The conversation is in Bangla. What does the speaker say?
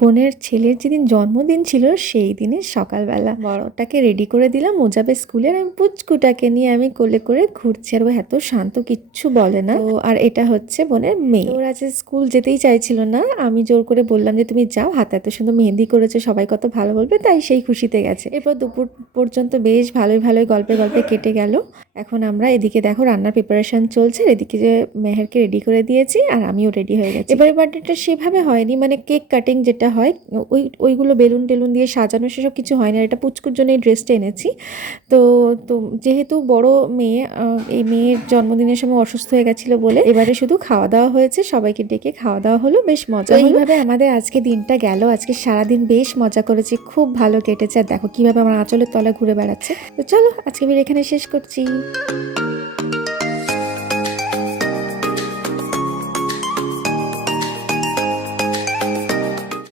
বোনের ছেলের যেদিন জন্মদিন ছিল সেই দিনের সকালবেলা বড়টাকে রেডি করে দিলাম, ও যাবে স্কুলে, আর আমি পুচকুটাকে নিয়ে আমি কোলে করে ঘুরছি। আর ও এত শান্ত, কিচ্ছু বলে না। তো আর এটা হচ্ছে বোনের মেয়ে। ওর আজ স্কুল যেতেই চাইছিল না, আমি জোর করে বললাম যে তুমি যাও, হাতে এত সুন্দর মেহেন্দি করেছে, সবাই কত ভালো বলবে, তাই সেই খুশিতে গেছে। এরপর দুপুর পর্যন্ত বেশ ভালোই ভালোই গল্পে গল্পে কেটে গেল। এখন আমরা এদিকে দেখো রান্নার প্রিপারেশন চলছে, এদিকে যে মেহেরকে রেডি করে দিয়েছি আর আমিও রেডি হয়ে গেছি। এবারে বার্থডেটা সেভাবে হয়নি, মানে কেক কাটিং যেটা হয় ওইগুলো বেলুন টেলুন দিয়ে সাজানো সেসব কিছু হয় না। এটা পুচকুর জন্য এই ড্রেসটা এনেছি। তো তো যেহেতু বড় মেয়ে, এই মেয়ের জন্মদিনের সময় অসুস্থ হয়ে গেছিলো বলে এবারে শুধু খাওয়া দাওয়া হয়েছে, সবাইকে ডেকে খাওয়া দাওয়া হলো, বেশ মজা হলো। এইভাবে আমাদের আজকে দিনটা গেল। আজকে সারাদিন বেশ মজা করেছি, খুব ভালো কেটেছে। আর দেখো কিভাবে আমার আঁচলের তলা ঘুরে বেড়াচ্ছে। তো চলো আজকে আমি এখানে শেষ করছি।